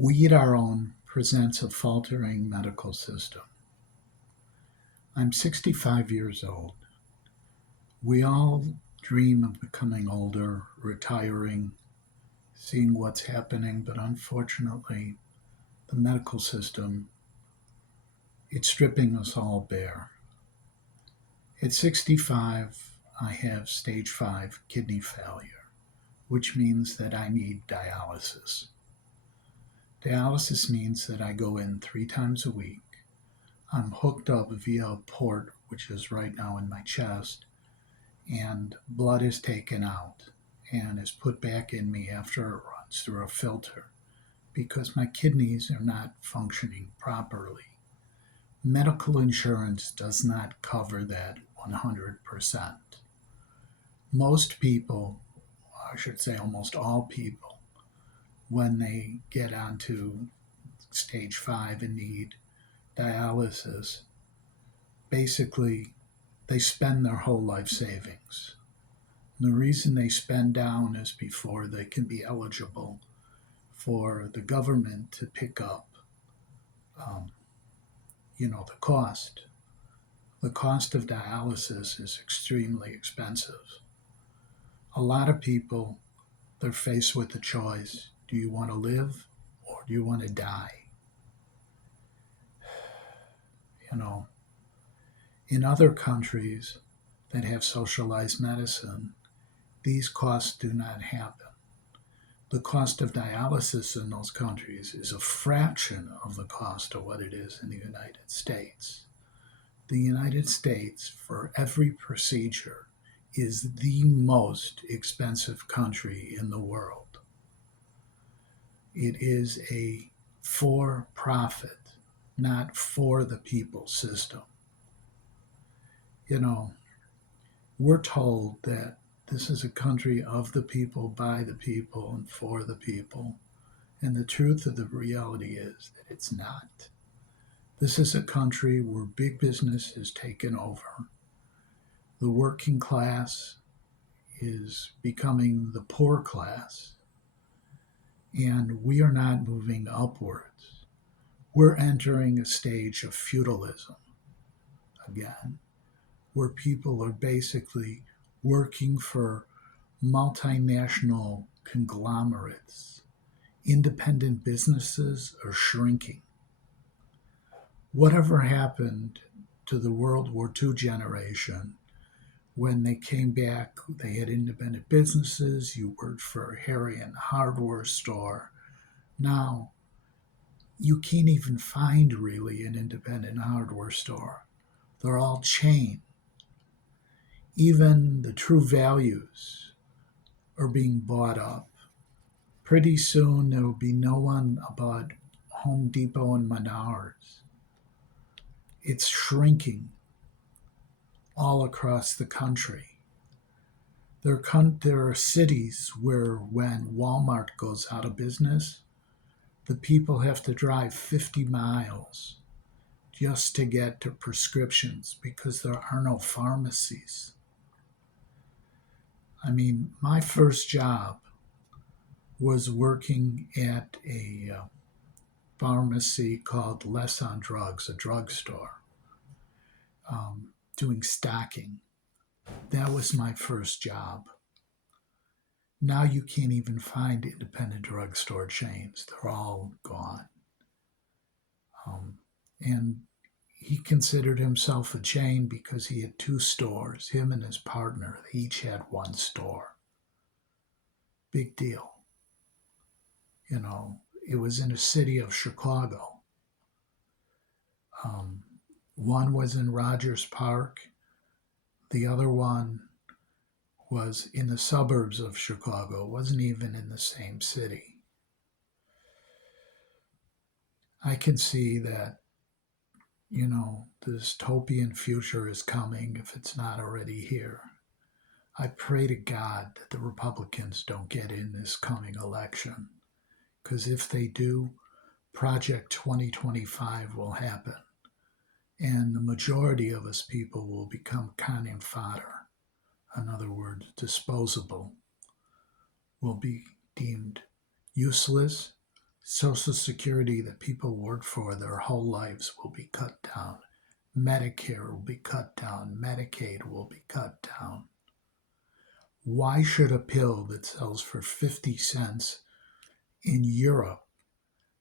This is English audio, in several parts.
We Eat Our Own presents a faltering medical system. I'm 65 years old. We all dream of becoming older, retiring, seeing what's happening, but unfortunately, the medical system, it's stripping us all bare. At 65, I have stage 5 kidney failure, which means that I need dialysis. Dialysis means that I go in 3 times a week. I'm hooked up via a port, which is right now in my chest, and blood is taken out and is put back in me after it runs through a filter because my kidneys are not functioning properly. Medical insurance does not cover that 100%. Most people, I should say almost all people, when they get onto stage 5 and need dialysis, basically they spend their whole life savings. And the reason they spend down is before they can be eligible for the government to pick up, um, the cost. The cost of dialysis is extremely expensive. A lot of people, they're faced with the choice: do you want to live or do you want to die? You know, in other countries that have socialized medicine, these costs do not happen. The cost of dialysis in those countries is a fraction of the cost of what it is in the United States. The United States, for every procedure, is the most expensive country in the world. It is a for-profit, not for the people system. We're told that this is a country of the people, by the people, and for the people. And the truth of the reality is that it's not. This is a country where big business has taken over. The working class is becoming the poor class. And we are not moving upwards. We're entering a stage of feudalism again, where people are basically working for multinational conglomerates. Independent businesses are shrinking. Whatever happened to the World War II generation when they came back? They had independent businesses. You worked for a Harry and hardware store. Now, you can't even find really an independent hardware store. They're all chain. Even the true values are being bought up. Pretty soon there will be no one about Home Depot and Menards. It's shrinking all across the country. There are cities where when Walmart goes out of business, the people have to drive 50 miles just to get to prescriptions because there are no pharmacies. I mean, my first job was working at a pharmacy called Less on Drugs, a drugstore, doing stocking. That was my first job. Now you can't even find independent drugstore chains. They're all gone. And he considered himself a chain because he had 2 stores. Him and his partner, they each had 1 store. Big deal. It was in a city of Chicago. One was in Rogers Park. The other one was in the suburbs of Chicago. It wasn't even in the same city. I can see that, the dystopian future is coming if it's not already here. I pray to God that the Republicans don't get in this coming election, because if they do, Project 2025 will happen, and the majority of us people will become cannon fodder. In other words, disposable, will be deemed useless, Social Security that people work for their whole lives will be cut down. Medicare will be cut down. Medicaid will be cut down. Why should a pill that sells for 50 cents in Europe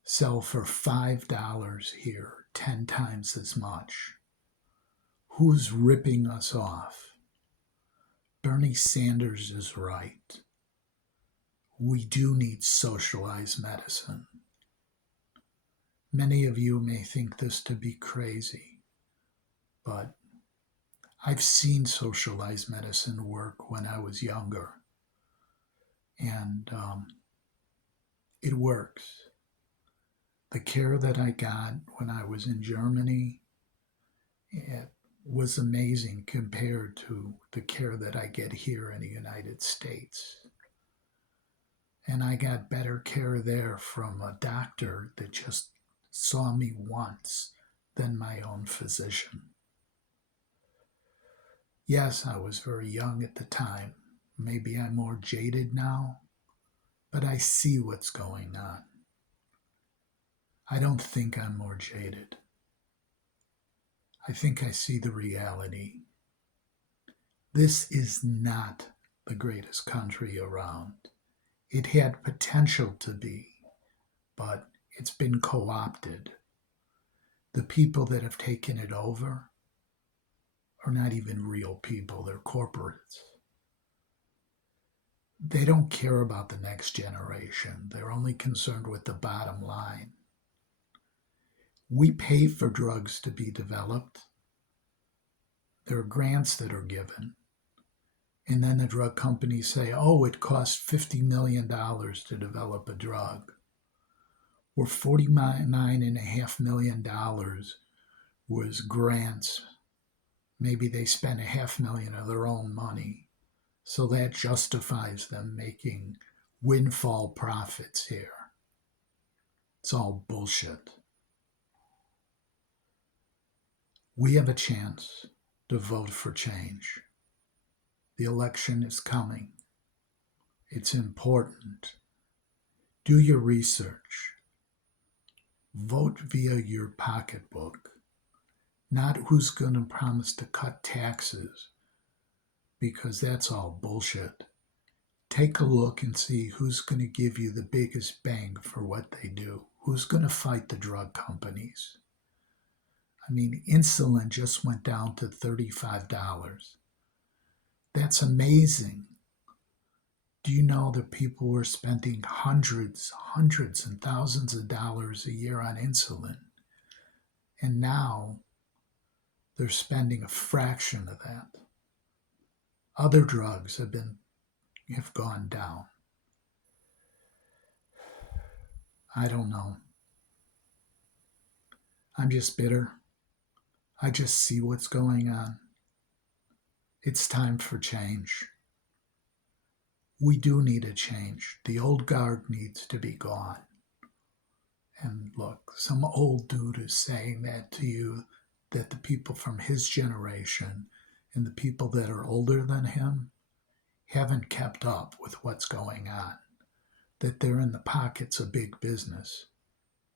sell for $5 here, 10 times as much? Who's ripping us off? Bernie Sanders is right. We do need socialized medicine. Many of you may think this to be crazy, but I've seen socialized medicine work when I was younger, and it works. The care that I got when I was in Germany, it was amazing compared to the care that I get here in the United States. And I got better care there from a doctor that just saw me once than my own physician. Yes, I was very young at the time. Maybe I'm more jaded now, but I see what's going on. I don't think I'm more jaded. I think I see the reality. This is not the greatest country around. It had potential to be, but it's been co-opted. The people that have taken it over are not even real people, they're corporates. They don't care about the next generation. They're only concerned with the bottom line. We pay for drugs to be developed. There are grants that are given. And then the drug companies say, oh, it costs $50 million to develop a drug. Or $49.5 million was grants. Maybe they spent $500,000 of their own money. So that justifies them making windfall profits here. It's all bullshit. We have a chance to vote for change. The election is coming. It's important. Do your research. Vote via your pocketbook, not who's going to promise to cut taxes, because that's all bullshit. Take a look and see who's going to give you the biggest bang for what they do. Who's going to fight the drug companies? I mean, insulin just went down to $35. That's amazing. Do you know that people were spending hundreds and thousands of dollars a year on insulin? And now they're spending a fraction of that. Other drugs have gone down. I don't know. I'm just bitter. I just see what's going on. It's time for change. We do need a change. The old guard needs to be gone. And look, some old dude is saying that to you, that the people from his generation and the people that are older than him haven't kept up with what's going on, that they're in the pockets of big business.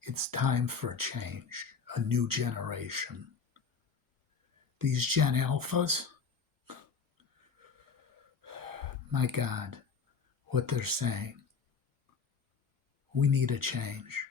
It's time for a change, a new generation. These Gen Alphas, my God, what they're saying. We need a change.